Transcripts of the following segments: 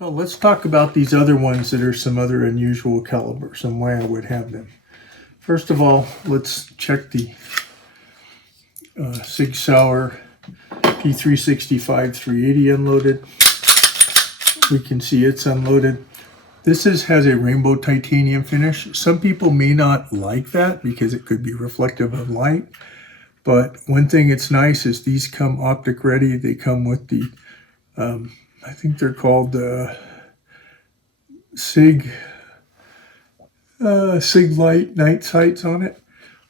So let's talk about these other ones that are some other unusual calibers and why I would have them. First of all, let's check the Sig Sauer P365 380 unloaded. We can see it's unloaded. This has a rainbow titanium finish. Some people may not like that because it could be reflective of light. But one thing that's nice is these come optic ready. They come with the, I think they're called Sig Light night sights on it.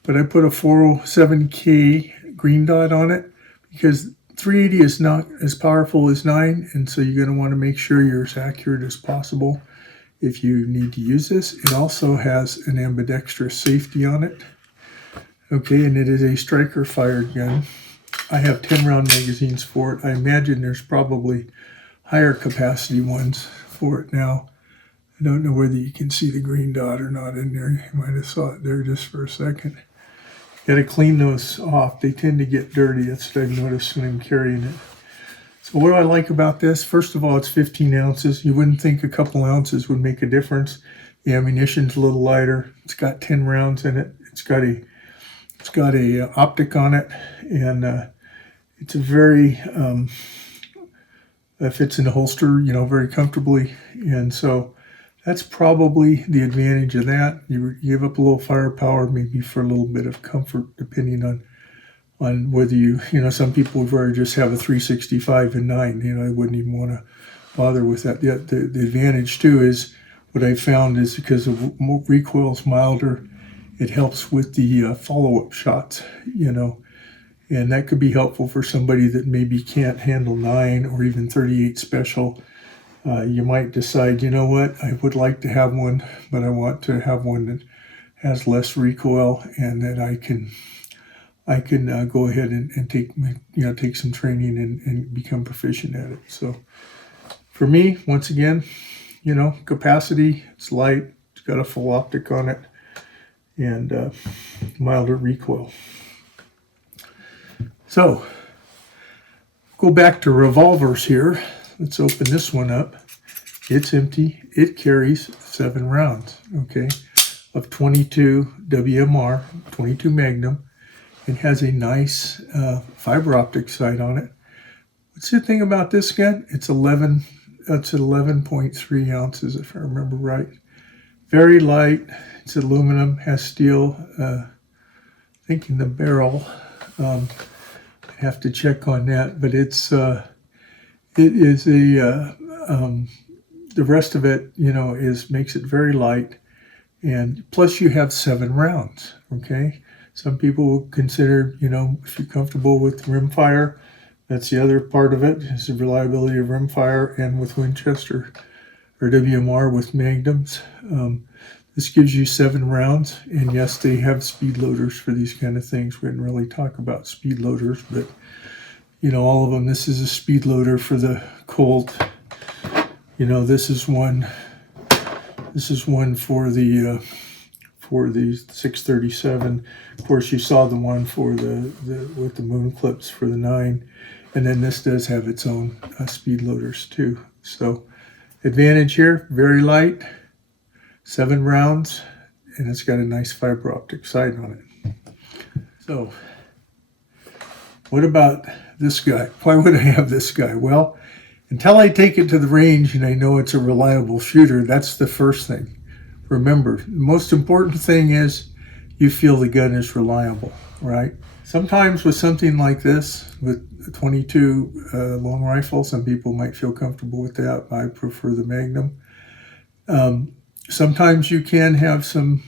But I put a 407K green dot on it because 380 is not as powerful as 9, and so you're going to want to make sure you're as accurate as possible if you need to use this. It also has an ambidextrous safety on it. Okay, and it is a striker fired gun. I have 10 round magazines for it. I imagine there's probably higher capacity ones for it now. I don't know whether you can see the green dot or not in there. You might have saw it there just for a second. Got to clean those off. They tend to get dirty. That's what I've noticed when I'm carrying it. So what do I like about this? First of all, it's 15 ounces. You wouldn't think a couple ounces would make a difference. The ammunition's a little lighter. It's got 10 rounds in it. It's got a optic on it, and it's a very it fits in the holster, very comfortably. And so that's probably the advantage of that. You give up a little firepower, maybe for a little bit of comfort, depending on whether some people would rather just have a 365 and 9. I wouldn't even want to bother with that. The advantage too is what I found is because the recoil's milder, it helps with the follow-up shots, and that could be helpful for somebody that maybe can't handle 9 or even 38 special. You might decide, I would like to have one, but I want to have one that has less recoil and that I can go ahead and take some training and become proficient at it. So for me, once again, capacity, it's light, it's got a full optic on it, and milder recoil. So go back to revolvers here. Let's open this one up. It's empty. It carries 7 rounds, okay, of 22 WMR, 22 Magnum. It has a nice fiber optic sight on it. What's the thing about this gun? It's 11.3 ounces, if I remember right. Very light. It's aluminum, has steel. I think in the barrel. I have to check on that, but it is the rest of it, makes it very light, and plus you have 7 rounds. Okay, some people will consider, if you're comfortable with rimfire, that's the other part of it, is the reliability of rimfire, and with Winchester or WMR with Magnums. This gives you 7 rounds, and yes, they have speed loaders for these kind of things. We didn't really talk about speed loaders, but all of them. This is a speed loader for the Colt. This is one for the 637. Of course, you saw the one for the with the moon clips for the 9, and then this does have its own speed loaders too. So advantage here, very light, 7 rounds, and it's got a nice fiber optic sight on it. So what about this guy? Why would I have this guy? Well, until I take it to the range and I know it's a reliable shooter, that's the first thing. Remember, the most important thing is you feel the gun is reliable, right? Sometimes with something like this, with a 22 long rifle, some people might feel comfortable with that. I prefer the Magnum. Sometimes you can have some,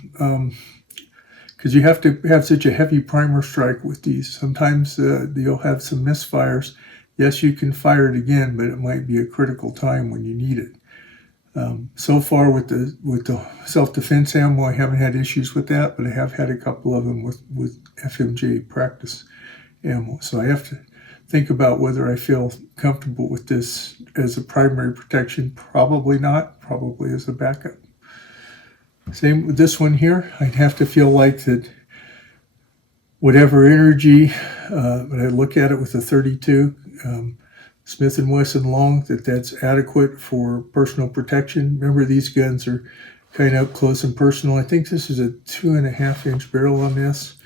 because you have to have such a heavy primer strike with these. Sometimes you'll have some misfires. Yes, you can fire it again, but it might be a critical time when you need it. So far with the self-defense ammo, I haven't had issues with that, but I have had a couple of them with FMJ practice ammo. So I have to think about whether I feel comfortable with this as a primary protection. Probably not, probably as a backup. Same with this one here. I'd have to feel like that whatever energy, when I look at it with a 32, Smith & Wesson Long, that's adequate for personal protection. Remember, these guns are kind of up close and personal. I think this is a 2.5-inch barrel on this.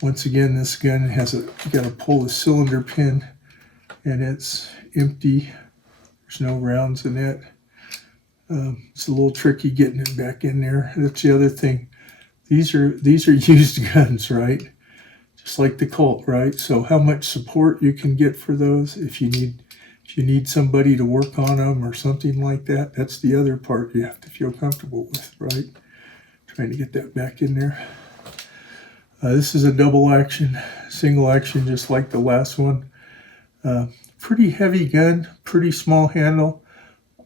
Once again, this gun has you got to pull the cylinder pin, and it's empty. There's no rounds in it. It's a little tricky getting it back in there. That's the other thing. These are used guns, right? Just like the Colt, right? So how much support you can get for those if you need somebody to work on them or something like that. That's the other part you have to feel comfortable with, right? Trying to get that back in there. This is a double action, single action, just like the last one. Pretty heavy gun, pretty small handle.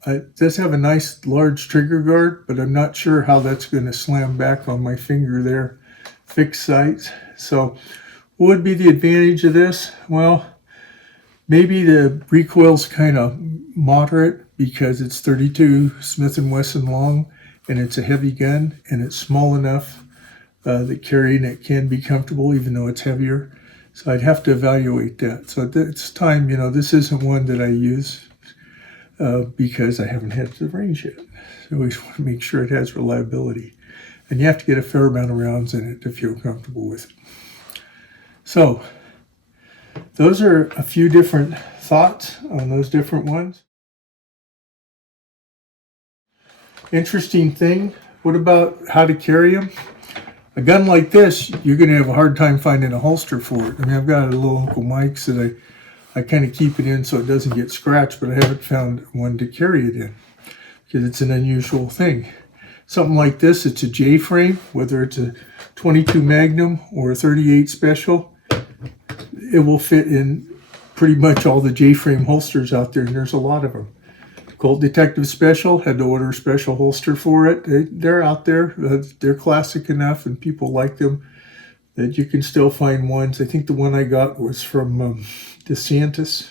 It does have a nice large trigger guard, but I'm not sure how that's going to slam back on my finger there. Fixed sights. So what would be the advantage of this? Well, maybe the recoil's kind of moderate because it's 32 Smith & Wesson Long, and it's a heavy gun, and it's small enough that carrying it can be comfortable, even though it's heavier. So I'd have to evaluate that. So it's time, this isn't one that I use because I haven't had the range yet. So we just want to make sure it has reliability. And you have to get a fair amount of rounds in it to feel comfortable with it. So those are a few different thoughts on those different ones. Interesting thing, what about how to carry them? A gun like this, you're going to have a hard time finding a holster for it. I mean, I've got a little Uncle Mike's that I kind of keep it in so it doesn't get scratched, but I haven't found one to carry it in because it's an unusual thing. Something like this, it's a J-frame, whether it's a 22 Magnum or a 38 Special, it will fit in pretty much all the J-frame holsters out there, and there's a lot of them. Colt Detective Special, had to order a special holster for it. They're out there. They're classic enough, and people like them, that you can still find ones. I think the one I got was from DeSantis.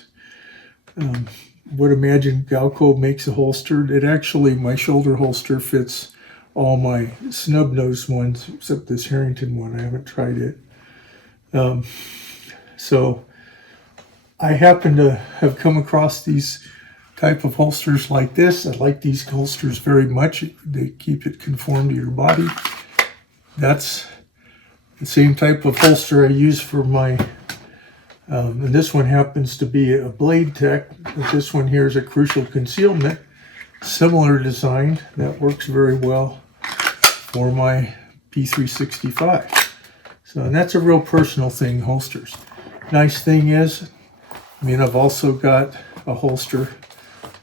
Would imagine Galco makes a holster. It actually, my shoulder holster fits all my snub-nosed ones, except this Harrington one. I haven't tried it. So I happen to have come across these type of holsters like this. I like these holsters very much. They keep it conformed to your body. That's the same type of holster I use for my, and this one happens to be a Blade Tech, but this one here is a Crucial Concealment. Similar design, that works very well for my P365. So, and that's a real personal thing, holsters. Nice thing is, I've also got a holster,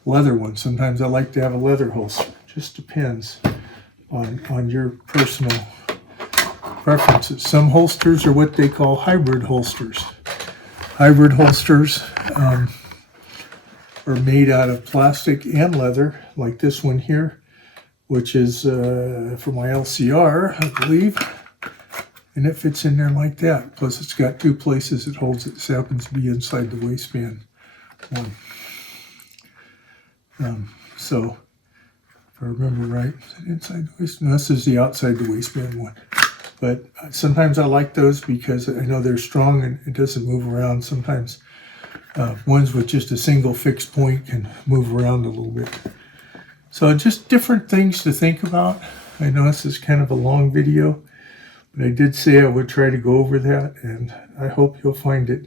leather one. Sometimes I like to have a leather holster. Just depends on your personal preferences. Some holsters are what they call hybrid holsters. Hybrid holsters are made out of plastic and leather, like this one here, which is for my LCR, I believe. And it fits in there like that. Plus it's got two places it holds it. This happens to be inside the waistband one. So if I remember right, is it inside the waistband? No, this is the outside the waistband one. But sometimes I like those because I know they're strong and it doesn't move around. Sometimes ones with just a single fixed point can move around a little bit. So just different things to think about. I know this is kind of a long video, but I did say I would try to go over that, and I hope you'll find it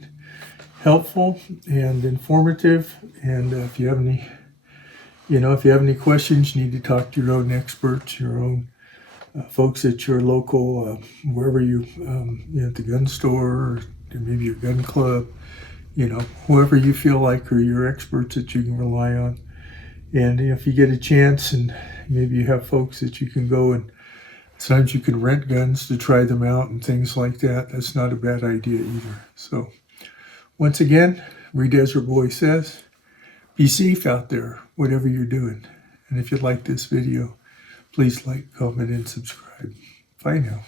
helpful and informative. And if you have any questions, you need to talk to your own experts, your own folks at your local, wherever at the gun store, or maybe your gun club, whoever you feel like are your experts that you can rely on. And if you get a chance, and maybe you have folks that you can go and sometimes you can rent guns to try them out and things like that. That's not a bad idea either. So once again, Ray Desert Boy says, be safe out there, whatever you're doing. And if you like this video, please like, comment, and subscribe. Bye now.